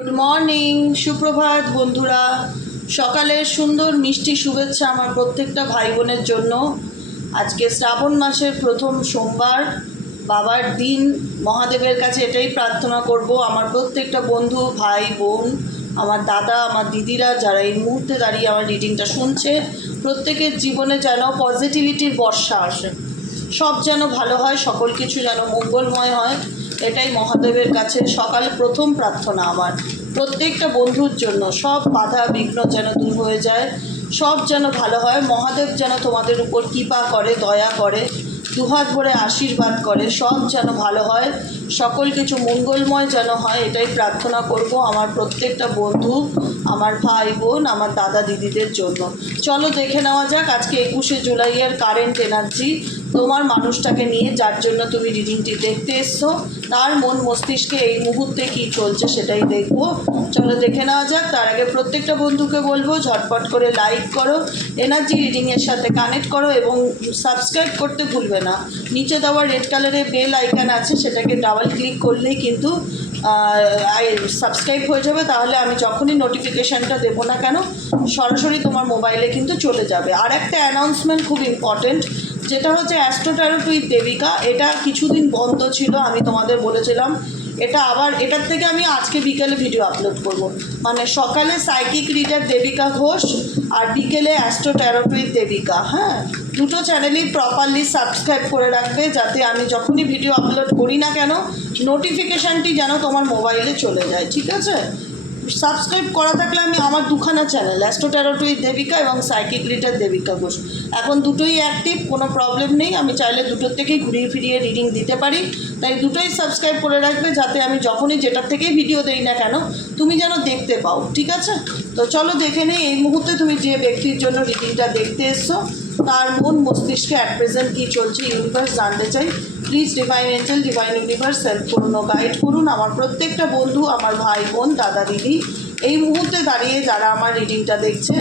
Good morning সুপ্রভাত বন্ধুরা। সকালের সুন্দর মিষ্টি শুভেচ্ছা আমার প্রত্যেকটা ভাই বোনের জন্য। আজকে শ্রাবণ মাসের প্রথম সোমবার। বাবার দিন, মহাদেবের কাছে এটাই প্রার্থনা করব। আমার প্রত্যেকটা বন্ধু, ভাই, বোন, আমার দাদা, আমার দিদিরা যারা এই মুহূর্তে দাঁড়িয়ে আমার রিডিংটা শুনছে, প্রত্যেকের জীবনে যেন পজিটিভিটির বর্ষা আসে। সব যেন ভালো হয়, সকল কিছু যেন মঙ্গলময় হয়। এটাই মহাদেবের কাছে সকালে প্রথম প্রার্থনা আমার। প্রত্যেকটা বন্ধুর জন্য সব বাধা বিঘ্ন যেন দূর হয়ে যায়, সব যেন ভালো হয়। মহাদেব যেন তোমাদের উপর কৃপা করে, দয়া করে, দুহাত ভরে আশীর্বাদ করে, সব যেন ভালো হয়। সকল কিছু মঙ্গলময় যেন হয়, এটাই প্রার্থনা করব আমার প্রত্যেকটা বন্ধু, আমার ভাই বোন, আমার দাদা দিদিদের জন্য। চলো দেখে নেওয়া যাক, আজকে একুশে জুলাইয়ের কারেন্ট এনার্জি তোমার মানুষটাকে নিয়ে, যার জন্য তুমি রিডিংটি দেখতে এসছো। তার মন মস্তিষ্কে এই মুহূর্তে কি চলছে সেটাই দেখব। চলো দেখে নেওয়া যাক, তার আগে প্রত্যেকটা বন্ধুকে বলব, ঝটপট করে লাইক করো এনার্জি রিডিংয়ের সাথে কানেক্ট করো এবং সাবস্ক্রাইব করতে ভুলবে না। নিচে দেওয়া রেড কালারের বেল আইকন আছে, সেটাকে ডাবল ক্লিক করলেই কিন্তু সাবস্ক্রাইব হয়ে যাবে। তাহলে আমি যখনই নোটিফিকেশানটা দেবো না কেন, সরাসরি তোমার মোবাইলে কিন্তু চলে যাবে। আর একটা অ্যানাউন্সমেন্ট খুব ইম্পর্টেন্ট যেটা হচ্ছে অ্যাস্ট্রোট্যারোট উইথ দেবিকা এটা কিছুদিন বন্ধ ছিল, আমি তোমাদের বলেছিলাম। এটা আবার, এটার থেকে আমি আজকে বিকেলে ভিডিও আপলোড করব। মানে সকালে সাইকিক রিডার দেবিকা ঘোষ আর বিকেলে অ্যাস্ট্রো ট্যারোপ্রিট দেবিকা হ্যাঁ? দুটো চ্যানেলই প্রপারলি সাবস্ক্রাইব করে রাখবে যাতে আমি যখনই ভিডিও আপলোড করি না কেন নোটিফিকেশানটি যেন তোমার মোবাইলে চলে যায়, ঠিক আছে? সাবস্ক্রাইব করা থাকলে আমি আমার দুখানা চ্যানেল অ্যাস্ট্রোট্যারোটুই দেবিকা এবং সাইকিক লিটার দেবিকা ঘোষ। এখন দুটোই অ্যাক্টিভ কোনো প্রবলেম নেই। আমি চাইলে দুটোর থেকেই ঘুরিয়ে ফিরিয়ে রিডিং দিতে পারি। তাই দুটোই সাবস্ক্রাইব করে রাখবে যাতে আমি যখনই যেটার থেকেই ভিডিও দেই না কেন, তুমি যেন দেখতে পাও, ঠিক আছে? তো চলো দেখে নেই, এই মুহূর্তে তুমি যে ব্যক্তির জন্য রিডিংটা দেখতে এসছো, তার মন মস্তিষ্কে অ্যাট প্রেজেন্ট কী চলছে ইউনিভার্স জানতে চাই। Please divine angel divine universe help করুন গাইড করুন। আমার প্রত্যেকটা বন্ধু, আমার ভাই, বোন, দাদা, দিদি, এই মুহূর্তে দাঁড়িয়ে যারা আমার রিডিংটা দেখছে,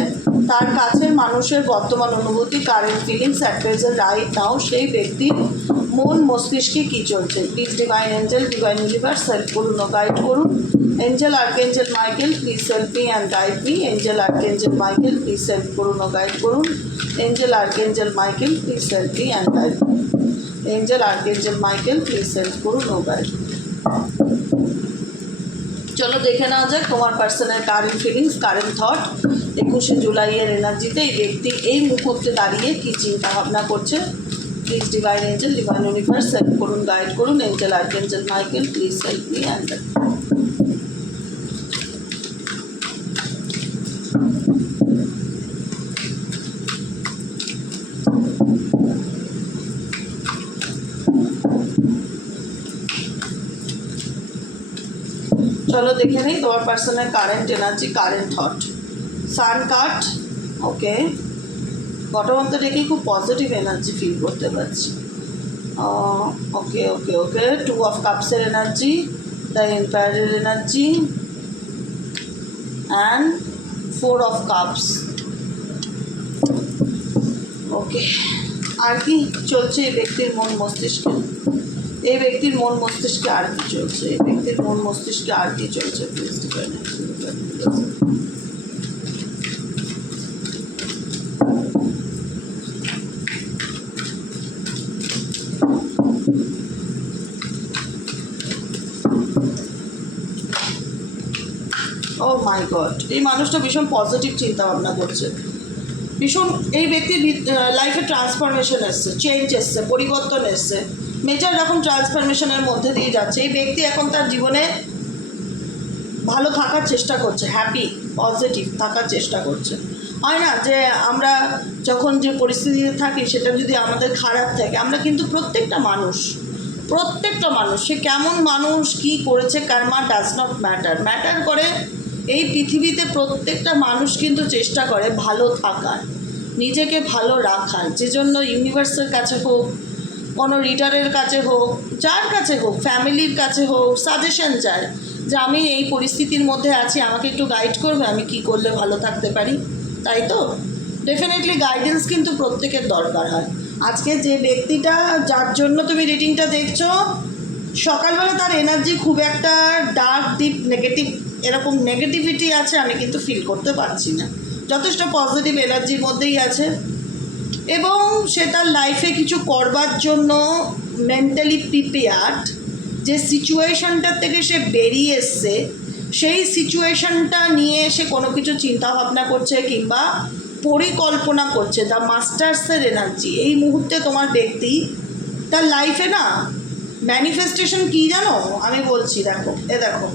তার কাছের মানুষের বর্তমান অনুভূতি current feelings at present right now সেই ব্যক্তির মন, মস্তিষ্কে কী চলছে? Please divine angel divine universe help guide করুন। Angel archangel Michael please help me and guide me angel archangel Michael please help করুন, ও গাইড করুন। Angel archangel Michael please help me and guide angel archangel Michael please send করুন ও guide চলো দেখে নেওয়া যাক তোমার personal current feelings current thought একুশে জুলাইয়ের এনার্জিতে এই ব্যক্তি এই মুহূর্তে দাঁড়িয়ে কী চিন্তা ভাবনা করছে? Please divine angel divine universe help করুন গাইড করুন। Angel archangel Michael please help me and চলো দেখে নিই, তোমার personal current energy current thought sun cut okay গতমন্ত দেখে খুব পজিটিভ এনার্জি ফিল করতে পারছি। Okay okay okay two of কাপসের energy the এম্পায়ারের energy and four of cups okay আর কি চলছে এই ব্যক্তির মন মস্তিষ্কে? এই ব্যক্তির মন মস্তিষ্কে আর কি চলছে? এই ব্যক্তির মন মস্তিষ্কে আর কি চলছে? ও মাই গড এই মানুষটা ভীষণ পজিটিভ চিন্তা ভাবনা করছে। ভীষণ, এই ব্যক্তির লাইফে ট্রান্সফরমেশন এসছে চেঞ্জ এসছে, পরিবর্তন এসছে। মেজর রকম ট্রান্সফরমেশনের মধ্যে দিয়ে যাচ্ছে। এই ব্যক্তি এখন তার জীবনে ভালো থাকার চেষ্টা করছে হ্যাপি পজিটিভ থাকার চেষ্টা করছে। হয় না যে আমরা যখন যে পরিস্থিতিতে থাকি, সেটা যদি আমাদের খারাপ থাকে, আমরা কিন্তু প্রত্যেকটা মানুষ প্রত্যেকটা মানুষ, সে কেমন মানুষ, কি করেছে karma does not matter matter করে এই পৃথিবীতে প্রত্যেকটা মানুষ কিন্তু চেষ্টা করে ভালো থাকার, নিজেকে ভালো রাখার, যে জন্য ইউনিভার্সের কাছে হোক কোনো রিডারের কাছে হোক, যার কাছে হোক, ফ্যামিলির কাছে হোক সাজেশন চায় যে আমি এই পরিস্থিতির মধ্যে আছি, আমাকে একটু গাইড করবে, আমি কি করলে ভালো থাকতে পারি? তাই তো? ডেফিনেটলি গাইডেন্স কিন্তু প্রত্যেকের দরকার হয়। আজকে যে ব্যক্তিটা, যার জন্য তুমি রিডিংটা দেখছ, সকালবেলা তার এনার্জি খুব একটা ডার্ক ডিপ নেগেটিভ এরকম নেগেটিভিটি আছে, আমি কিন্তু ফিল করতে পারছি না। যথেষ্ট পজিটিভ এনার্জির মধ্যেই আছে। এবং সে তার লাইফে কিছু করবার জন্য মেন্টালি প্রিপেয়ার্ড যে সিচুয়েশনটার থেকে সে বেরিয়ে এসছে, সেই সিচুয়েশনটা নিয়ে সে কোনো কিছু চিন্তা ভাবনা করছে কিংবা পরিকল্পনা করছে দ্য মাস্টার্সের এনার্জি এই মুহূর্তে তোমার ব্যক্তি তার লাইফে না ম্যানিফেস্টেশন কী জানো? আমি বলছি, দেখো, এ দেখো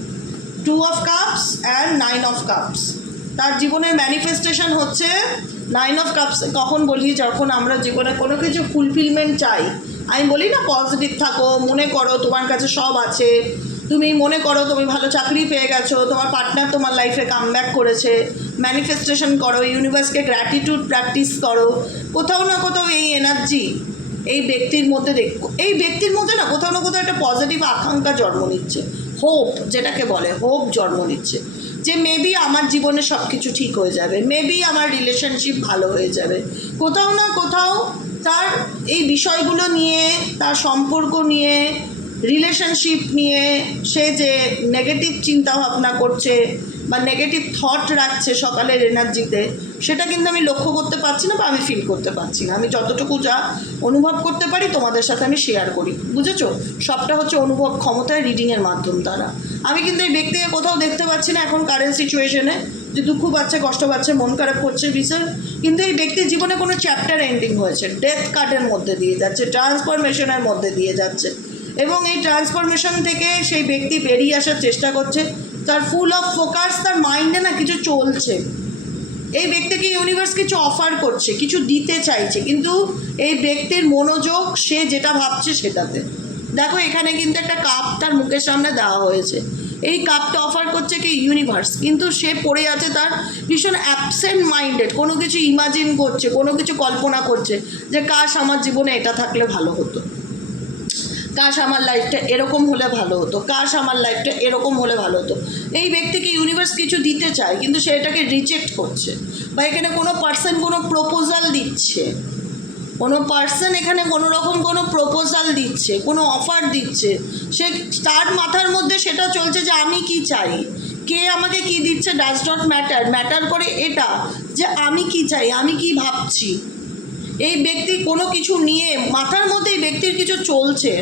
two of cups and nine of cups তার জীবনের ম্যানিফেস্টেশন হচ্ছে নাইন অফ কাপস কখন বলি যখন আমরা জীবনে কোনো কিছু ফুলফিলমেন্ট চাই। আমি বলি না পজিটিভ থাকো, মনে করো তোমার কাছে সব আছে। তুমি মনে করো তুমি ভালো চাকরি পেয়ে গেছো, তোমার পার্টনার তোমার লাইফে কাম করেছে। ম্যানিফেস্টেশন করো ইউনিভার্সকে গ্র্যাটিটিউড প্র্যাকটিস করো। কোথাও না কোথাও এই এনার্জি এই ব্যক্তির মধ্যে দেখ, এই ব্যক্তির মধ্যে না কোথাও না কোথাও একটা পজিটিভ আকাঙ্ক্ষা জন্ম নিচ্ছে। হোপ যেটাকে বলে হোপ জন্ম নিচ্ছে। যে মেবি আমার জীবনে সব কিছু ঠিক হয়ে যাবে মেবি আমার রিলেশনশিপ ভালো হয়ে যাবে। কোথাও না কোথাও তার এই বিষয়গুলো নিয়ে, তার সম্পর্ক নিয়ে রিলেশনশিপ নিয়ে সে যে নেগেটিভ চিন্তা ভাবনা করছে বা নেগেটিভ থট রাখছে সকালের এনার্জিতে সেটা কিন্তু আমি লক্ষ্য করতে পারছি না বা আমি ফিল করতে পারছি না। আমি যতটুকু যা অনুভব করতে পারি তোমাদের সাথে আমি শেয়ার করি। বুঝেছ? সবটা হচ্ছে অনুভব ক্ষমতায় রিডিংয়ের মাধ্যম দ্বারা। আমি কিন্তু এই ব্যক্তিকে কোথাও দেখতে পাচ্ছি না এখন কারেন্ট সিচুয়েশনে যে দুঃখ পাচ্ছে, কষ্ট পাচ্ছে, মন খারাপ করছে, বিষয়। কিন্তু এই ব্যক্তির জীবনে কোনো চ্যাপ্টার এন্ডিং হয়েছে। ডেথ কার্ডের মধ্যে দিয়ে যাচ্ছে ট্রান্সফরমেশনের মধ্যে দিয়ে যাচ্ছে। এবং এই ট্রান্সফরমেশন থেকে সেই ব্যক্তি বেরিয়ে আসার চেষ্টা করছে। তার ফুল অফ ফোকাস তার মাইন্ডে না কিছু চলছে। এই ব্যক্তিকে ইউনিভার্স কিছু অফার করছে, কিছু দিতে চাইছে, কিন্তু এই ব্যক্তির মনোযোগ, সে যেটা ভাবছে সেটাতে। দেখো, এখানে কিন্তু একটা কাপ তার মুখের সামনে দেওয়া হয়েছে। এই কাপটা অফার করছে কি ইউনিভার্স কিন্তু সে পড়ে আছে তার ভীষণ অ্যাবসেন্ট মাইন্ডেড কোনো কিছু ইমাজিন করছে, কোনো কিছু কল্পনা করছে যে, কাশ, আমার জীবনে এটা থাকলে ভালো হতো। কাশ আমার লাইফটা এরকম হলে ভালো হতো, কাশ আমার লাইফটা এরকম হলে ভালো হতো। এই ব্যক্তিকে ইউনিভার্স কিছু দিতে চায়, কিন্তু সে এটাকে রিজেক্ট করছে। বা এখানে কোনো পার্সন কোনো প্রপোজাল দিচ্ছে। কোনো পার্সন এখানে কোনো রকম কোনো প্রপোজাল দিচ্ছে, কোনো অফার দিচ্ছে। সে তার মাথার মধ্যে সেটা চলছে যে আমি কি চাই? কে আমাকে কি দিচ্ছে? ডাজ নট ম্যাটার ম্যাটার করে এটা, যে আমি কি চাই, আমি কি ভাবছি? এই ব্যক্তি কোনো কিছু নিয়ে মাথার মধ্যে এই ব্যক্তির কিছু চলছে,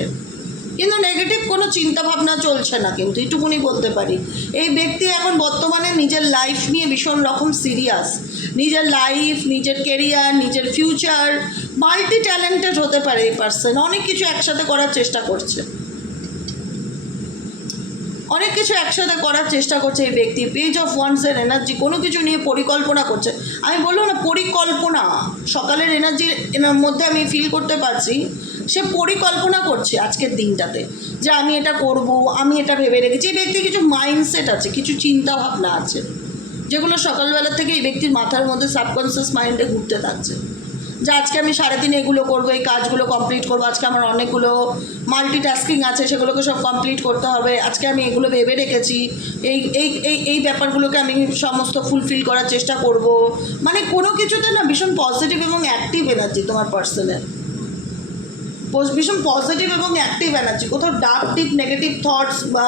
কিন্তু নেগেটিভ কোনো চিন্তা ভাবনা চলছে না, কিন্তু এটুকুনি বলতে পারি। এই ব্যক্তি এখন বর্তমানে নিজের লাইফ নিয়ে ভীষণ রকম সিরিয়াস নিজের লাইফ নিজের কেরিয়ার নিজের ফিউচার মাল্টি ট্যালেন্টেড হতে পারে এই পার্সন অনেক কিছু একসাথে করার চেষ্টা করছে। অনেক কিছু একসাথে করার চেষ্টা করছে এই ব্যক্তি। পেজ অফ ওয়ান্সের এনার্জি কোনো কিছু নিয়ে পরিকল্পনা করছে। আমি বলব না পরিকল্পনা, সকালের এনার্জির মধ্যে আমি ফিল করতে পারছি, সে পরিকল্পনা করছে আজকের দিনটাতে, যে আমি এটা করব, আমি এটা ভেবে রেখেছি। এই ব্যক্তির কিছু মাইন্ডসেট আছে, কিছু চিন্তা ভাবনা আছে, যেগুলো সকালবেলা থেকে এই ব্যক্তির মাথার মধ্যে সাবকনসিয়াস মাইন্ডে ঘুরতে থাকছে। যে আজকে আমি সারাদিন এগুলো করব, এই কাজগুলো কমপ্লিট করব। আজকে আমার অনেকগুলো মাল্টিটাস্কিং আছে, সেগুলোকে সব কমপ্লিট করতে হবে। আজকে আমি এগুলো ভেবে রেখেছি। এই এই এই এই ব্যাপারগুলোকে আমি সমস্ত ফুলফিল করার চেষ্টা করব। মানে কোনো কিছুতে না ভীষণ পজিটিভ এবং অ্যাক্টিভ এনার্জি তোমার পার্সনের ভীষণ পজিটিভ এবং অ্যাক্টিভ এনার্জি কোথাও ডার্ক ডিপ নেগেটিভ থটস বা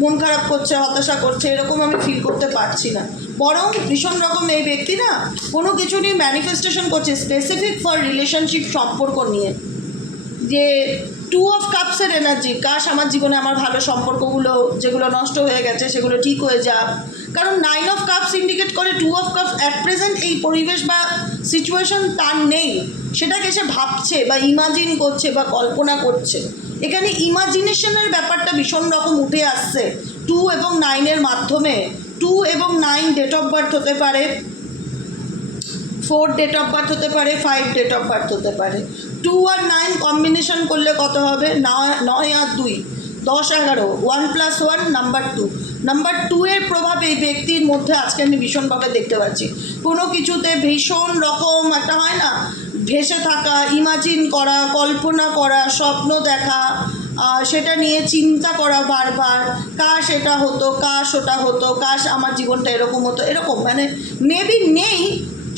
মন খারাপ করছে, হতাশা করছে, এরকম আমি ফিল করতে পারছি না। বরং ভীষণ রকম এই ব্যক্তি না কোনো কিছু নিয়ে ম্যানিফেস্টেশন করছে স্পেসিফিক ফর রিলেশনশিপ সম্পর্ক নিয়ে। যে টু অফ কাপসের এনার্জি কাশ আমার জীবনে আমার ভালো সম্পর্কগুলো, যেগুলো নষ্ট হয়ে গেছে, সেগুলো ঠিক হয়ে যাক। কারণ নাইন অফ কাপস ইন্ডিকেট করে two of cups at present এই পরিবেশ বা সিচুয়েশন তার নেই। সেটাকে সে ভাবছে বা ইমাজিন করছে বা কল্পনা করছে। এখানে ইমাজিনেশনের ব্যাপারটা ভীষণ রকম উঠে আসছে। টু এবং নাইনের মাধ্যমে। টু এবং নাইন ডেট অফ বার্থ হতে পারে। ফোর ডেট অফ বার্থ হতে পারে ফাইভ ডেট অফ বার্থ হতে পারে। টু আর নাইন কম্বিনেশন করলে কত হবে? নয় নয় আর দুই। দশ এগারো one plus one number two number two এর প্রভাব এই ব্যক্তির মধ্যে আজকে আমি ভীষণভাবে দেখতে পাচ্ছি। কোনো কিছুতে ভীষণ রকম একটা হয় না, ভেসে থাকা ইমাজিন করা, কল্পনা করা, স্বপ্ন দেখা সেটা নিয়ে চিন্তা করা বারবার, কাশ এটা হতো, কাশ ওটা হতো, কাশ আমার জীবনটা এরকম হতো, এরকম। মানে মেবি নেই,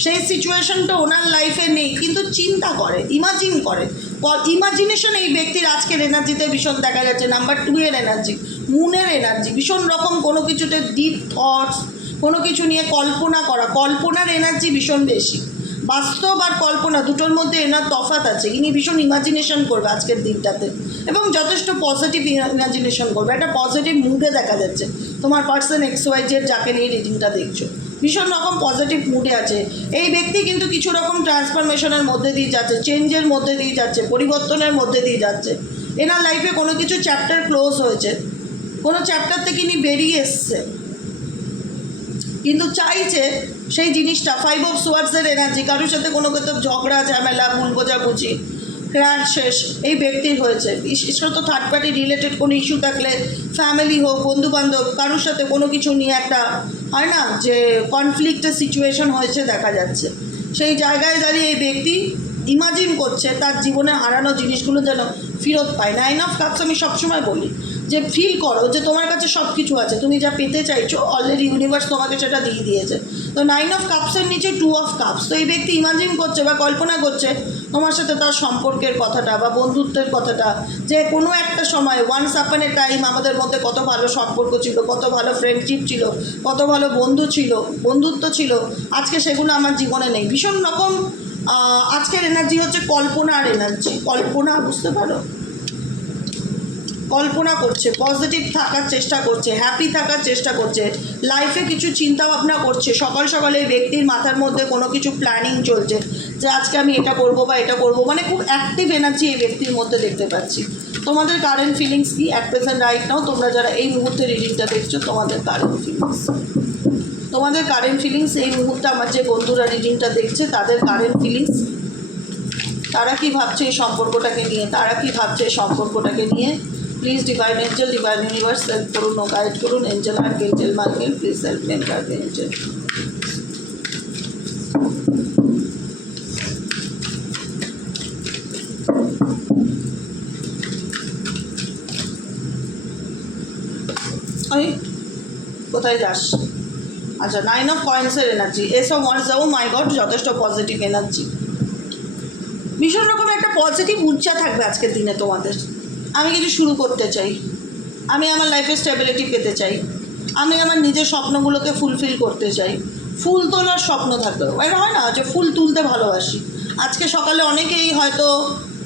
সেই সিচুয়েশনটা ওনার লাইফে নেই, কিন্তু চিন্তা করে ইমাজিন করে। ইমাজিনেশন এই ব্যক্তির আজকের এনার্জিতে ভীষণ দেখা যাচ্ছে। নাম্বার টু এর এনার্জি মুনের এনার্জি ভীষণ রকম কোনো কিছুতে ডিপ থটস কোনো কিছু নিয়ে কল্পনা করা। কল্পনার এনার্জি ভীষণ বেশি। বাস্তব আর কল্পনা দুটোর মধ্যে এনার তফাত আছে। ইনি ভীষণ ইমাজিনেশন করবে আজকের দিনটাতে। এবং যথেষ্ট পজিটিভ ইমাজিনেশন করবে। একটা পজিটিভ মুডে দেখা যাচ্ছে। তোমার পার্সন এক্স ওয়াই জেড যাকে নিয়ে রিডিংটা দেখছ। ভীষণ রকম পজিটিভ মুডে আছে। এই ব্যক্তি কিন্তু কিছু রকম ট্রান্সফরমেশনের মধ্যে দিয়ে যাচ্ছে চেঞ্জের মধ্যে দিয়ে যাচ্ছে, পরিবর্তনের মধ্যে দিয়ে যাচ্ছে। এনার লাইফে কোনো কিছু চ্যাপ্টার ক্লোজ হয়েছে, কোনো চ্যাপ্টার থেকে ইনি বেরিয়ে এসছে। কিন্তু চাইছে সেই জিনিসটা। ফাইভ অফ সোয়ার্ডসের এনার্জি কারোর সাথে কোনো কোথাও ঝগড়া, ঝামেলা ভুল বোঝাবুঝি ক্র্যাশ শেষ, এই ব্যক্তির হয়েছে। করে তো থার্ড পার্টি রিলেটেড কোনো ইস্যু থাকলে ফ্যামিলি হোক বন্ধু বান্ধব কারোর সাথে কোনো কিছু নিয়ে একটা হয় না যে কনফ্লিক্টের সিচুয়েশন হয়েছে দেখা যাচ্ছে। সেই জায়গায় দাঁড়িয়ে এই ব্যক্তি ইমাজিন করছে তার জীবনে হারানো জিনিসগুলো যেন ফেরত পায়। নাইন অফ কাপস আমি সবসময় বলি। যে ফিল করো যে তোমার কাছে সব কিছু আছে, তুমি যা পেতে চাইছো অলরেডি ইউনিভার্স তোমাকে সেটা দিয়ে দিয়েছে। তো নাইন অফ কাপসের নিচে টু অফ কাপস তো এই ব্যক্তি ইমাজিন করছে বা কল্পনা করছে তোমার সাথে তার সম্পর্কের কথাটা বা বন্ধুত্বের কথাটা। যে কোনো একটা সময় ওয়ান্স আপন এ টাইম আমাদের মধ্যে কত ভালো সম্পর্ক ছিল, কত ভালো ফ্রেন্ডশিপ ছিল, কত ভালো বন্ধু ছিল, বন্ধুত্ব ছিল, আজকে সেগুলো আমার জীবনে নেই। ভীষণ রকম আজকের এনার্জি হচ্ছে কল্পনার এনার্জি কল্পনা, বুঝতে পারো? কল্পনা করছে পজিটিভ থাকার চেষ্টা করছে হ্যাপি থাকার চেষ্টা করছে লাইফে কিছু চিন্তা ভাবনা করছে, সকাল সকালে এই ব্যক্তির মাথার মধ্যে কোনো কিছু প্ল্যানিং চলছে যে আজকে আমি এটা করব বা এটা করব মানে খুব অ্যাক্টিভ এনার্জি এই ব্যক্তির মধ্যে দেখতে পাচ্ছি। তোমাদের কারেন্ট ফিলিংস কি? অ্যাট প্রেজেন্ট রাইট নাও তোমরা যারা এই মুহূর্তে রিডিংটা দেখছ, তোমাদের কারেন্ট ফিলিংস তোমাদের কারেন্ট ফিলিংস এই মুহূর্তে আমার যে বন্ধুরা রিডিংটা দেখছে, তাদের কারেন্ট ফিলিংস তারা কি ভাবছে এই সম্পর্কটাকে নিয়ে? তারা কি ভাবছে এই সম্পর্কটাকে নিয়ে? Divine angel divine universe help করুন, ও গাইড করুন angel R angel Michael please help me and guide angel ওই কোথায় যাস? আচ্ছা নাইন অফ কয়েন্সের এনার্জি এসব ওয়ান্স ও মাই গড যথেষ্ট পজিটিভ এনার্জি ভীষণ রকম একটা পজিটিভ ঊর্জা থাকবে আজকের দিনে তোমাদের। আমি কিছু শুরু করতে চাই। আমি আমার লাইফে স্টেবিলিটি পেতে চাই। আমি আমার নিজের স্বপ্নগুলোকে ফুলফিল করতে চাই। ফুল তোলার স্বপ্ন থাকবে। এটা হয় না যে ফুল তুলতে ভালোবাসি। আজকে সকালে অনেকেই হয়তো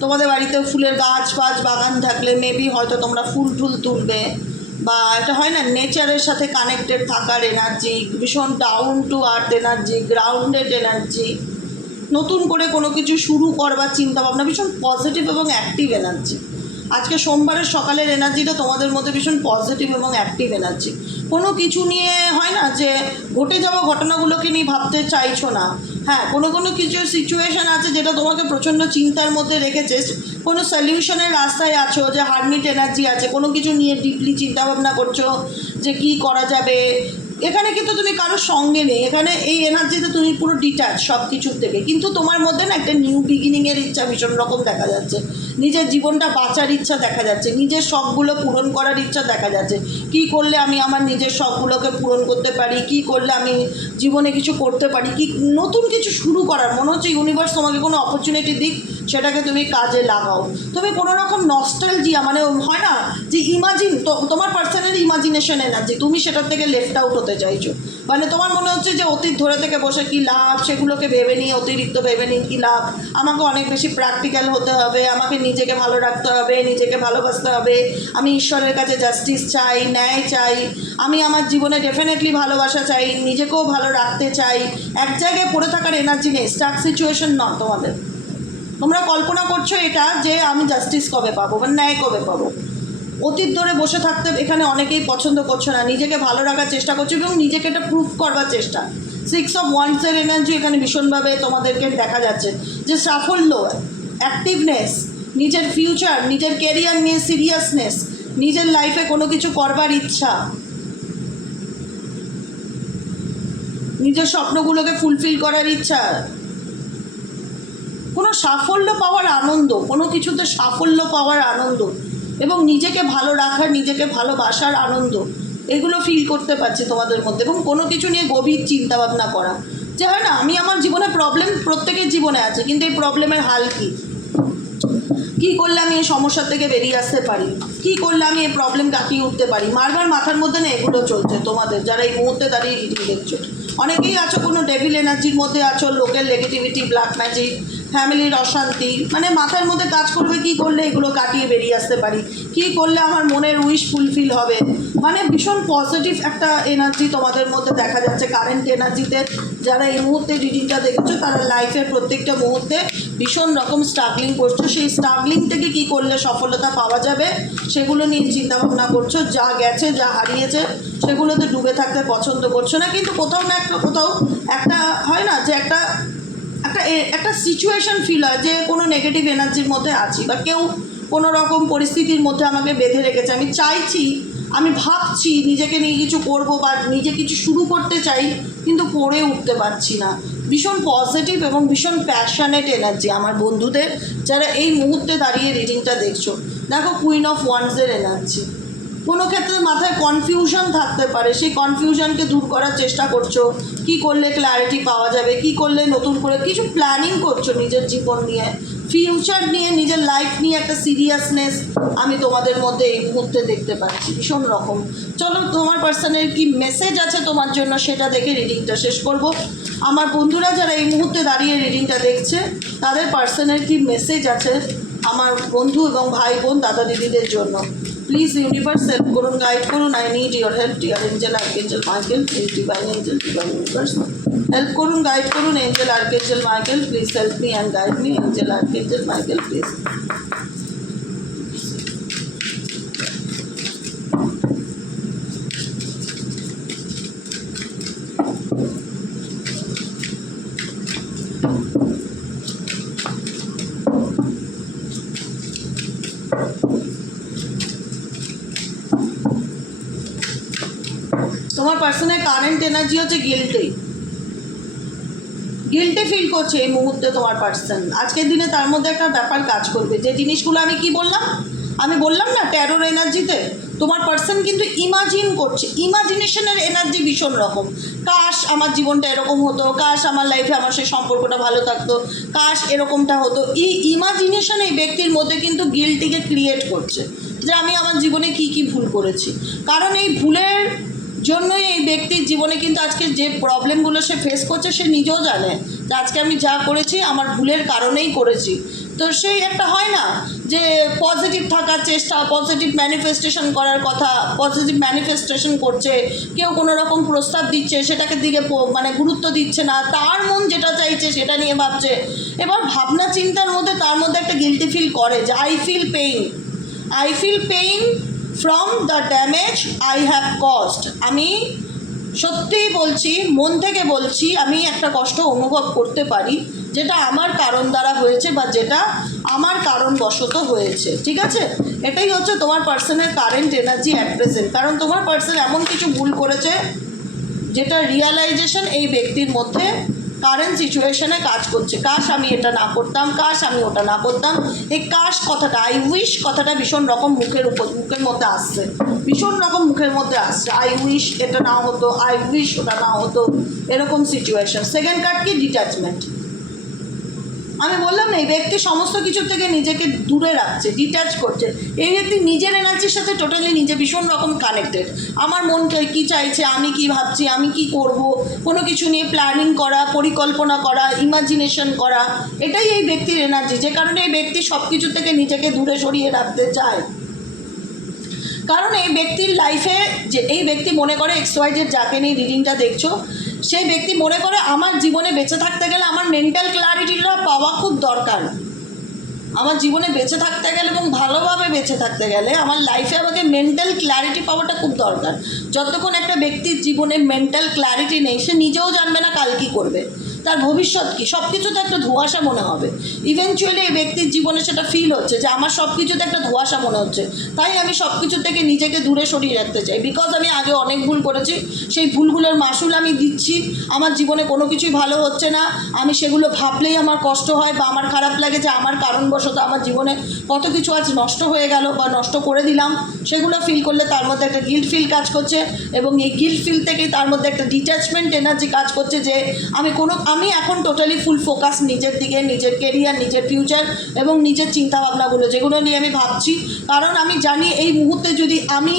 তোমাদের বাড়িতে ফুলের গাছ ফাছ বাগান থাকলে মেবি হয়তো তোমরা ফুল টুল তুলবে। বা এটা হয় না নেচারের সাথে কানেক্টেড থাকার এনার্জি ভীষণ down to earth energy grounded energy নতুন করে কোনো কিছু শুরু করবার চিন্তা ভাবনা ভীষণ পজিটিভ এবং অ্যাক্টিভ এনার্জি আজকে সোমবারের সকালের এনার্জিটা তোমাদের মধ্যে ভীষণ পজিটিভ এবং অ্যাক্টিভ এনার্জি কোনো কিছু নিয়ে হয় না যে ঘটে যাওয়া ঘটনাগুলোকে নিয়ে ভাবতে চাইছো না। হ্যাঁ কোনো কোনো কিছু সিচুয়েশান আছে যেটা তোমাকে প্রচণ্ড চিন্তার মধ্যে রেখেছে। কোনো সলিউশনের রাস্তায় আছো যে হার্মিট এনার্জি আছে, কোনো কিছু নিয়ে ডিপলি চিন্তাভাবনা করছ যে কি করা যাবে? এখানে কিন্তু তুমি কারোর সঙ্গে নেই। এখানে এই এনার্জিতে তুমি পুরো ডিটাচ সব কিছুর থেকে। কিন্তু তোমার মধ্যে না একটা নিউ বিগিনিংয়ের ইচ্ছা ভীষণ রকম দেখা যাচ্ছে। নিজের জীবনটা বাঁচার ইচ্ছা দেখা যাচ্ছে। নিজের শখগুলো পূরণ করার ইচ্ছা দেখা যাচ্ছে। কি করলে আমি আমার নিজের শখগুলোকে পূরণ করতে পারি? কি করলে আমি জীবনে কিছু করতে পারি? কি নতুন কিছু শুরু করার? মনে হচ্ছে ইউনিভার্স তোমাকে কোনো অপরচুনিটি দিক। সেটাকে তুমি কাজে লাগাও। তুমি কোনো রকম নস্টালজিয়া মানে হয় না যে ইমাজিন তোমার পার্সোনাল ইমাজিনেশন এনার্জি তুমি সেটার থেকে লেফট আউট হতে চাইছো। মানে তোমার মনে হচ্ছে যে অতীত ধরে থেকে বসে কি লাভ, সেগুলোকে ভেবে নিয়ে, অতিরিক্ত ভেবে নিয়ে কী লাভ? আমাকে অনেক বেশি প্র্যাকটিক্যাল হতে হবে, আমাকে নিজেকে ভালো রাখতে হবে, নিজেকে ভালোবাসতে হবে। আমি ঈশ্বরের কাছে জাস্টিস চাই, ন্যায় চাই। আমি আমার জীবনে ডেফিনেটলি ভালোবাসা চাই, নিজেকেও ভালো রাখতে চাই। এক জায়গায় পড়ে থাকার এনার্জি নেই স্টাক সিচুয়েশন ন তোমাদের। তোমরা কল্পনা করছ এটা যে আমি জাস্টিস কবে পাবো বা ন্যায় কবে পাবো? অতীত ধরে বসে থাকতে এখানে অনেকেই পছন্দ করছ না। নিজেকে ভালো রাখার চেষ্টা করছ এবং নিজেকে এটা প্রুফ করবার চেষ্টা। সিক্স অফ ওয়ান্সের এনার্জি এখানে ভীষণভাবে তোমাদেরকে দেখা যাচ্ছে যে সাফল্য অ্যাক্টিভনেস নিজের ফিউচার নিজের কেরিয়ার নিয়ে সিরিয়াসনেস নিজের লাইফে কোনো কিছু করবার ইচ্ছা। নিজের স্বপ্নগুলোকে ফুলফিল করার ইচ্ছা। সাফল্য পাওয়ার আনন্দ, কোনো কিছুতে সাফল্য পাওয়ার আনন্দ এবং নিজেকে ভালো রাখার, নিজেকে ভালোবাসার আনন্দ, এগুলো ফিল করতে পারছি তোমাদের মধ্যে এবং কোনো কিছু নিয়ে গভীর চিন্তাভাবনা করা। যে হয় না, আমি আমার জীবনে প্রবলেম প্রত্যেকের জীবনে আছে, কিন্তু এই প্রবলেমের হাল কী? কি করলে আমি এই সমস্যা থেকে বেরিয়ে আসতে পারি? কি করলে আমি এই প্রবলেম কাটিয়ে উঠতে পারি? মারবার মাথার মধ্যে না এগুলো চলছে তোমাদের, যারা এই মুহূর্তে দাঁড়িয়ে রিডিং দেখছ। অনেকেই আছো কোনো ডেভিল এনার্জির মধ্যে আছো, লোকের নেগেটিভিটি ব্ল্যাক ম্যাজিক ফ্যামিলির অশান্তি মানে মাথার মধ্যে কাজ করবে, কি করলে এগুলো কাটিয়ে বেরিয়ে আসতে পারি? কি করলে আমার মনের উইশ ফুলফিল হবে? মানে ভীষণ পজিটিভ একটা এনার্জি তোমাদের মধ্যে দেখা যাচ্ছে। কারেন্ট এনার্জিতে যারা এই মুহূর্তে রিডিংটা দেখেছ, তারা লাইফের প্রত্যেকটা মুহূর্তে ভীষণ রকম স্ট্রাগলিং করছ। সেই স্ট্রাগলিং থেকে কি করলে সফলতা পাওয়া যাবে, সেগুলো নিয়ে চিন্তা ভাবনা করছ। যা গেছে, যা হারিয়েছে, সেগুলোতে ডুবে থাকতে পছন্দ করছ না। কিন্তু কোথাও না একটা, কোথাও একটা হয় না যে একটা একটা একটা সিচুয়েশন ফিল হয় যে কোনো নেগেটিভ এনার্জির মধ্যে আছি বা কেউ কোনো রকম পরিস্থিতির মধ্যে আমাকে বেঁধে রেখেছে। আমি চাইছি, আমি ভাবছি নিজেকে নিয়ে কিছু করব বা নিজে কিছু শুরু করতে চাই, কিন্তু করে উঠতে পারছি না। ভীষণ পজিটিভ এবং ভীষণ প্যাশনেট এনার্জি আমার বন্ধুদের, যারা এই মুহূর্তে দাঁড়িয়ে রিডিংটা দেখছ। দেখো কুইন অফ ওয়ান্সের এনার্জি কোনো ক্ষেত্রে মাথায় কনফিউশন থাকতে পারে। সেই কনফিউশনকে দূর করার চেষ্টা করছ। কি করলে ক্ল্যারিটি পাওয়া যাবে? কি করলে নতুন করে কিছু প্ল্যানিং করছ নিজের জীবন নিয়ে? ফিউচার নিয়ে, নিজের লাইফ নিয়ে একটা সিরিয়াসনেস আমি তোমাদের মধ্যে এই মুহূর্তে দেখতে পাচ্ছি। ভীষণ রকম। চলো, তোমার পার্সনের কি মেসেজ আছে তোমার জন্য সেটা দেখে রিডিংটা শেষ করব। আমার বন্ধুরা যারা এই মুহূর্তে দাঁড়িয়ে রিডিংটা দেখছে, তাদের পার্সনের কি মেসেজ আছে আমার বন্ধু এবং ভাই বোন, দাদা দিদিদের জন্য? প্লিজ ইউনিভার্স হেল্প করুন গাইড করুন I need your help dear angel archangel Michael please divine angel divine universe help করুন গাইড করুন angel archangel Michael please help me and guide me angel archangel Michael please তোমার পার্সনের current energy হচ্ছে guilty guilty feel করছে এই মুহূর্তে তোমার person আজকের দিনে তার মধ্যে একটা ব্যাপার কাজ করবে। যে জিনিসগুলো আমি কি বললাম? আমি বললাম না ট্যারোর এনার্জিতে তোমার পার্সন কিন্তু ইমাজিন করছে। ইমাজিনেশনের এনার্জি ভীষণ রকম। কাশ আমার জীবনটা এরকম হতো, কাশ আমার লাইফে আমার সেই সম্পর্কটা ভালো থাকতো, কাশ এরকমটা হতো। এই ইমাজিনেশন এই ব্যক্তির মধ্যে কিন্তু গিলটিকে ক্রিয়েট করছে। যে আমি আমার জীবনে কি কি ভুল করেছি। কারণ এই ভুলের জন্যই এই ব্যক্তির জীবনে কিন্তু আজকে যে প্রবলেমগুলো সে ফেস করছে, সে নিজেও জানে যে আজকে আমি যা করেছি, আমার ভুলের কারণেই করেছি। তো সেই একটা হয় না যে পজিটিভ থাকার চেষ্টা পজিটিভ ম্যানিফেস্টেশন করার কথা পজিটিভ ম্যানিফেস্টেশন করছে, কেউ কোনো রকম প্রস্তাব দিচ্ছে, সেটাকে দিকে মানে গুরুত্ব দিচ্ছে না, তার মন যেটা চাইছে সেটা নিয়ে ভাবছে। এবার ভাবনা চিন্তার মধ্যে তার মধ্যে একটা গিলটি ফিল করে যে I feel pain I feel pain from the damage I have caused আমি সত্যিই বলছি, মন থেকে বলছি, আমি একটা কষ্ট অনুভব করতে পারি, যেটা আমার কারণ দ্বারা হয়েছে বা যেটা আমার কারণবশত হয়েছে। ঠিক আছে? এটাই হচ্ছে তোমার পার্সনের কারেন্ট এনার্জি অ্যাট প্রেজেন্ট কারণ তোমার পার্সন এমন কিছু ভুল করেছে, যেটা রিয়ালাইজেশন এই ব্যক্তির মধ্যে কারেন্ট সিচুয়েশনে কাজ করছে। কাশ আমি এটা না করতাম, কাশ আমি ওটা না করতাম। এই কাশ কথাটা আই উইশ কথাটা ভীষণ রকম মুখের উপর, মুখের মধ্যে আসছে। ভীষণ রকম মুখের মধ্যে আসছে। আই উইশ এটা না হতো আই উইশ ওটা না হতো, এরকম সিচুয়েশন সেকেন্ড কার্ড কি? ডিট্যাচমেন্ট আমি বললাম না, এই ব্যক্তি সমস্ত কিছু থেকে নিজেকে দূরে রাখছে ডিট্যাচ করছে। এই ব্যক্তি নিজের এনার্জির সাথে টোটালি নিজে ভীষণ রকম কানেক্টেড আমার মন কি চাইছে, আমি কি ভাবছি, আমি কি করব? কোনো কিছু নিয়ে প্ল্যানিং করা, পরিকল্পনা করা ইমাজিনেশন করা, এটাই এই ব্যক্তির এনার্জি যে কারণে এই ব্যক্তি সব কিছু থেকে নিজেকে দূরে সরিয়ে রাখতে চায়। কারণ এই ব্যক্তির লাইফে যে, এই ব্যক্তি মনে করে এক্স ওয়াই জেড যাকে নিয়ে রিডিংটা দেখছ সেই ব্যক্তি মনে করে আমার জীবনে বেঁচে থাকতে গেলে আমার মেন্টাল ক্লারিটিটা পাওয়া খুব দরকার। আমার জীবনে বেঁচে থাকতে গেলে এবং ভালোভাবে বেঁচে থাকতে গেলে আমার লাইফে আমাকে মেন্টাল ক্ল্যারিটি পাওয়াটা খুব দরকার। যতক্ষণ একটা ব্যক্তির জীবনে মেন্টাল ক্ল্যারিটি নেই, সে নিজেও জানবে না কাল কী করবে। তার ভবিষ্যৎ কী? সব কিছুতে একটা ধোঁয়াশা মনে হবে। ইভেনচুয়ালি এই ব্যক্তির জীবনে সেটা ফিল হচ্ছে যে আমার সব কিছুতে একটা ধোঁয়াশা মনে হচ্ছে। তাই আমি সব কিছু থেকে নিজেকে দূরে সরিয়ে রাখতে চাই। বিকজ আমি আগে অনেক ভুল করেছি, সেই ভুলগুলোর মাসুল আমি দিচ্ছি। আমার জীবনে কোনো কিছুই ভালো হচ্ছে না। আমি সেগুলো ভাবলেই আমার কষ্ট হয় বা আমার খারাপ লাগে যে আমার কারণবশত আমার জীবনে কত কিছু আজ নষ্ট হয়ে গেল বা নষ্ট করে দিলাম। সেগুলো ফিল করলে তার মধ্যে একটা গিল্ট ফিল কাজ করছে এবং এই গিল্ট ফিল থেকেই তার মধ্যে একটা ডিট্যাচমেন্ট এনার্জি কাজ করছে যে আমি কোনো আমি এখন টোটালি ফুল ফোকাস নিজের দিকে, নিজের কেরিয়ার নিজের ফিউচার এবং নিজের চিন্তাভাবনাগুলো, যেগুলো নিয়ে আমি ভাবছি। কারণ আমি জানি এই মুহূর্তে যদি আমি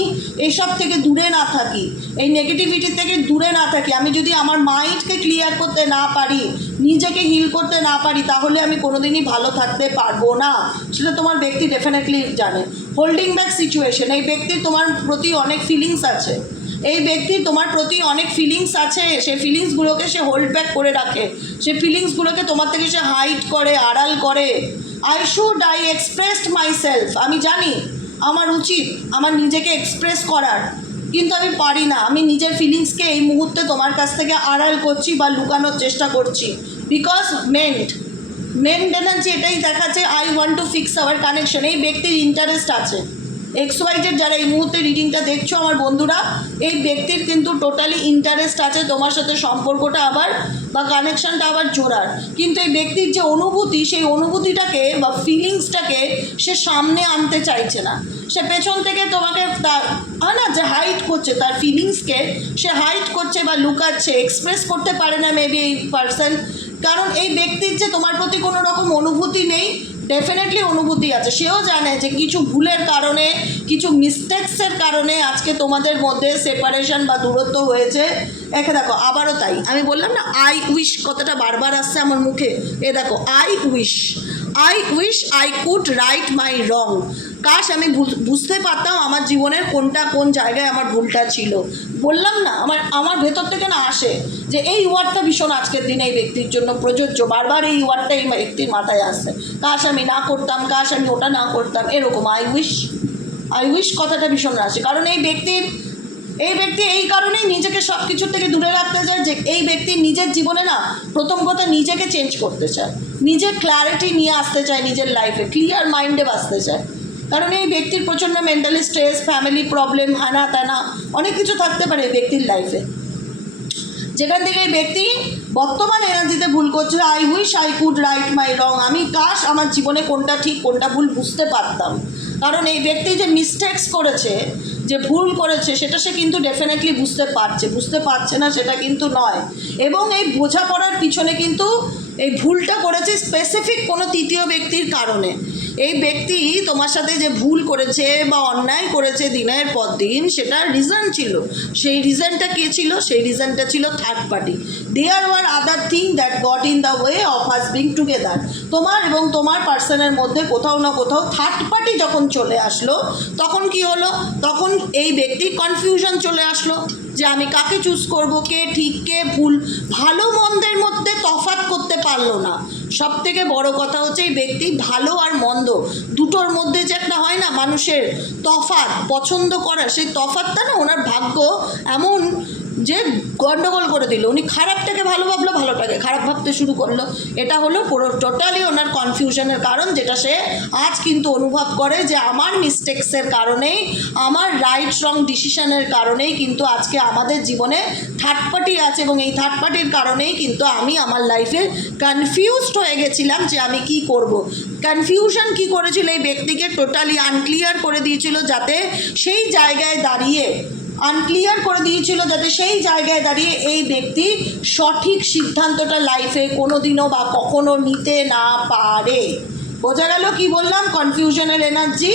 এসব থেকে দূরে না থাকি, এই নেগেটিভিটি থেকে দূরে না থাকি, আমি যদি আমার মাইন্ডকে ক্লিয়ার করতে না পারি, নিজেকে হিল করতে না পারি, তাহলে আমি কোনোদিনই ভালো থাকতে পারব না। সেটা তোমার ব্যক্তি ডেফিনেটলি জানে। হোল্ডিং ব্যাক সিচুয়েশন এই ব্যক্তির তোমার প্রতি অনেক ফিলিংস আছে। এই ব্যক্তির তোমার প্রতি অনেক ফিলিংস আছে, সে ফিলিংসগুলোকে সে হোল্ড ব্যাক করে রাখে। সে ফিলিংসগুলোকে তোমার থেকে সে হাইড করে, আড়াল করে। I should I expressed myself আমি জানি, আমার উচিত আমার নিজেকে এক্সপ্রেস করার। কিন্তু আমি পারি না। আমি নিজের ফিলিংসকে এই মুহূর্তে তোমার কাছ থেকে আড়াল করছি বা লুকানোর চেষ্টা করছি। বিকজ মেন্ট মেনটেন্যান্স এটাই দেখাচ্ছে I want to fix our connection এই ব্যক্তির ইন্টারেস্ট আছে। এক্স ওয়াইজের যারা এই মুহূর্তে রিডিংটা দেখছ, আমার বন্ধুরা, এই ব্যক্তির কিন্তু টোটালি ইন্টারেস্ট আছে তোমার সাথে সম্পর্কটা আবার বা কানেকশনটা আবার জোড়ার। কিন্তু এই ব্যক্তির যে অনুভূতি, সেই অনুভূতিটাকে বা ফিলিংসটাকে সে সামনে আনতে চাইছে না। সে পেছন থেকে তোমাকে তার হয় না যে হাইট করছে, তার ফিলিংসকে সে হাইট করছে বা লুকাচ্ছে এক্সপ্রেস করতে পারে না মেবি এই পার্সন কারণ এই ব্যক্তির যে তোমার প্রতি কোনো রকম অনুভূতি নেই ডেফিনেটলি অনুভূতি আছে। সেও জানে যে কিছু ভুলের কারণে, কিছু মিস্টেক্সের কারণে আজকে তোমাদের মধ্যে সেপারেশন বা দূরত্ব হয়েছে। একে দেখো, আবারও তাই। আমি বললাম না আই উইশ কথাটা বারবার আসছে আমার মুখে। এ দেখো I wish I wish I could right my wrong কাশ, আমি বুঝ- বুঝতে পারতাম আমার জীবনের কোনটা কোন জায়গায় আমার ভুলটা ছিল। বললাম না, আমার আমার ভেতর থেকে না আসে যে এই ওয়ার্ডটা ভীষণ আজকের দিনে এই ব্যক্তির জন্য প্রযোজ্য। বারবার এই ওয়ার্ডটা এই ব্যক্তির মাথায় আসে। কাশ, আমি না করতাম, কাশ, আমি ওটা না করতাম, এরকম আই উইশ আই উইশ কথাটা ভীষণ আসে। কারণ এই ব্যক্তির এই ব্যক্তি এই কারণেই নিজেকে সব কিছুর থেকে দূরে রাখতে চায় যে এই ব্যক্তি নিজের জীবনে না প্রথম কথা নিজেকে চেঞ্জ করতে চায়। নিজের ক্ল্যারিটি নিয়ে আসতে চায়, নিজের লাইফে ক্লিয়ার মাইন্ডে বাঁচতে চায়। কারণ এই ব্যক্তির প্রচণ্ড মেন্টালি স্ট্রেস ফ্যামিলি প্রবলেম হানা ত্যানা অনেক কিছু থাকতে পারে এই ব্যক্তির লাইফে যেখান থেকে এই ব্যক্তি বর্তমান এনার্জিতে ভুল করছে I wish I could right my wrong আমি কাশ আমার জীবনে কোনটা ঠিক, কোনটা ভুল বুঝতে পারতাম। কারণ এই ব্যক্তি যে মিস্টেক্স করেছে, যে ভুল করেছে, সেটা সে কিন্তু ডেফিনেটলি বুঝতে পারছে। বুঝতে পারছে না, সেটা কিন্তু নয়। এবং এই বোঝাপড়ার পিছনে কিন্তু এই ভুলটা করেছে স্পেসিফিক কোনো তৃতীয় ব্যক্তির কারণে। এই ব্যক্তি তোমার সাথে যে ভুল করেছে বা অন্যায় করেছে দিনের পর দিন, সেটার রিজন ছিল। সেই রিজনটা কে ছিল? সেই রিজনটা ছিল third party there were other thing that got in the way of us being together তোমার এবং তোমার পার্সনের মধ্যে কোথাও না কোথাও থার্ড পার্টি যখন চলে আসলো, তখন কি হলো? তখন এই ব্যক্তি কনফিউশন চলে আসলো যে আমি কাকে চুজ করব? কে ঠিক, কে ভুল? ভালো মন্দের মধ্যে তফাৎ করতে পারল না। সব থেকে বড় কথা হচ্ছে এই ব্যক্তি ভালো আর মন্দ, দুটোর মধ্যে যে একটা হয় না মানুষের তফাত পছন্দ করা, সেই তফাতটা না ওনার ভাগ্য এমন যে গন্ডগোল করে দিল। উনি খারাপটাকে ভালো ভাবলো, ভালোটাকে খারাপ ভাবতে শুরু করল। এটা হলো পুরো টোটালি ওনার কনফিউশনের কারণ, যেটা সে আজ কিন্তু অনুভব করে যে আমার মিস্টেক্সের কারণেই, আমার রাইট রং ডিসিশনের কারণেই কিন্তু আজকে আমাদের জীবনে থার্ড পার্টি আছে এবং এই থার্ড পার্টির কারণেই কিন্তু আমি আমার লাইফে কনফিউজড হয়ে গেছিলাম যে আমি কি করব। কনফিউশন কি করেছিল? এই ব্যক্তিকে টোটালি আনক্লিয়ার করে দিয়েছিল যাতে সেই জায়গায় দাঁড়িয়ে আনক্লিয়ার করে দিয়েছিল যাতে সেই জায়গায় দাঁড়িয়ে এই ব্যক্তি সঠিক সিদ্ধান্তটা লাইফে কোনো দিনও বা কখনো নিতে না পারে। বোঝা গেল কি বললাম? কনফিউশনের এনার্জি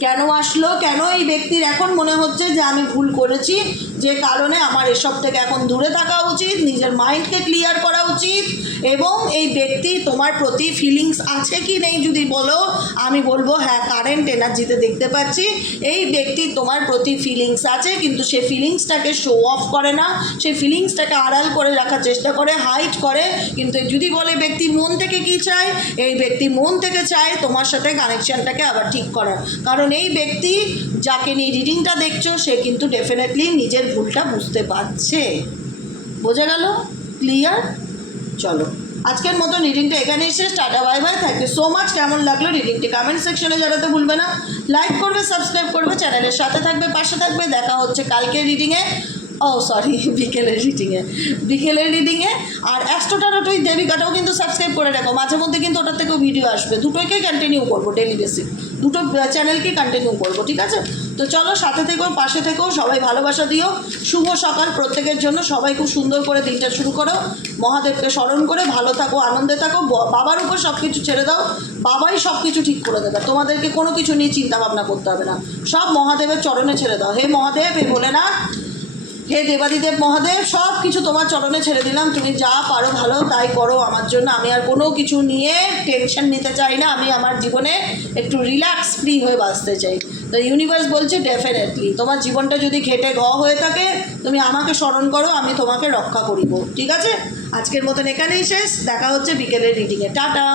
কেন আসলো? কেন এই ব্যক্তির এখন মনে হচ্ছে যে আমি ভুল করেছি? যে কারণে আমার এসব থেকে এখন দূরে থাকা উচিত, নিজের মাইন্ডকে ক্লিয়ার করা উচিত এবং এই ব্যক্তি তোমার প্রতি ফিলিংস আছে কি নেই যদি বলো, আমি বলব হ্যাঁ কারেন্ট এনার্জিতে দেখতে পাচ্ছি, এই ব্যক্তির তোমার প্রতি ফিলিংস আছে, কিন্তু সে ফিলিংসটাকে শো অফ করে না, সে ফিলিংসটাকে আড়াল করে রাখার চেষ্টা করে হাইট করে, কিন্তু যদি বলে ব্যক্তি মন থেকে কি চায়, এই ব্যক্তি মন থেকে চায় তোমার সাথে কানেকশনটাকে আবার ঠিক করার। কারণ এই ব্যক্তি যাকে নিয়ে রিডিংটা দেখছ, সে কিন্তু ডেফিনেটলি নিজের ভুলটা বুঝতে পারছে। বোঝা গেল? ক্লিয়ার চলো। আজকের মতো রিডিংটা এখানেই শেষ। Tata bye bye thank you so much কেমন লাগল রিডিংটি কমেন্ট সেকশনে জানাতে ভুলবে না। লাইক করবে সাবস্ক্রাইব করবে চ্যানেলের সাথে থাকবে, পাশে থাকবে। দেখা হচ্ছে কালকের রিডিংয়ে ও সরি বিকেলের রিডিংয়ে বিকেলের রিডিংয়ে আর অ্যাস্ট্রোটারোট ওই দেবিকাটাও কিন্তু সাবস্ক্রাইব করে রাখো মাঝে মধ্যে কিন্তু ওটার থেকেও ভিডিও আসবে। দুটোকেই কন্টিনিউ করব ডেলি বেসিক দুটো চ্যানেলকে কন্টিনিউ করব, ঠিক আছে? তো চলো, সাথে থেকেও পাশে থেকেও সবাই ভালোবাসা দিও। শুভ সকাল, প্রত্যেকের জন্য সবাই খুব সুন্দর করে দিনটা শুরু করো। মহাদেবকে স্মরণ করে ভালো থাকো, আনন্দে থাকো বাবার উপর সব কিছু ছেড়ে দাও, বাবাই সব কিছু ঠিক করে দেবে। তোমাদেরকে কোনো কিছু নিয়ে চিন্তা ভাবনা করতে হবে না। সব মহাদেবের চরণে ছেড়ে দাও। হে মহাদেব, হে ভোলেনাথ হে দেবাদিদেব মহাদেব, সব কিছু তোমার চরণে ছেড়ে দিলাম। তুমি যা পারো ভালো তাই করো আমার জন্য। আমি আর কোনো কিছু নিয়ে টেনশন নিতে চাই না। আমি আমার জীবনে একটু রিল্যাক্স ফ্রি হয়ে বাঁচতে চাই। তো ইউনিভার্স বলছে ডেফিনেটলি তোমার জীবনটা যদি ঘেটে গ হয়ে থাকে, তুমি আমাকে স্মরণ করো, আমি তোমাকে রক্ষা করিব। ঠিক আছে? আজকের মতন এখানেই শেষ। দেখা হচ্ছে বিকেলের রিডিংয়ে টাটা!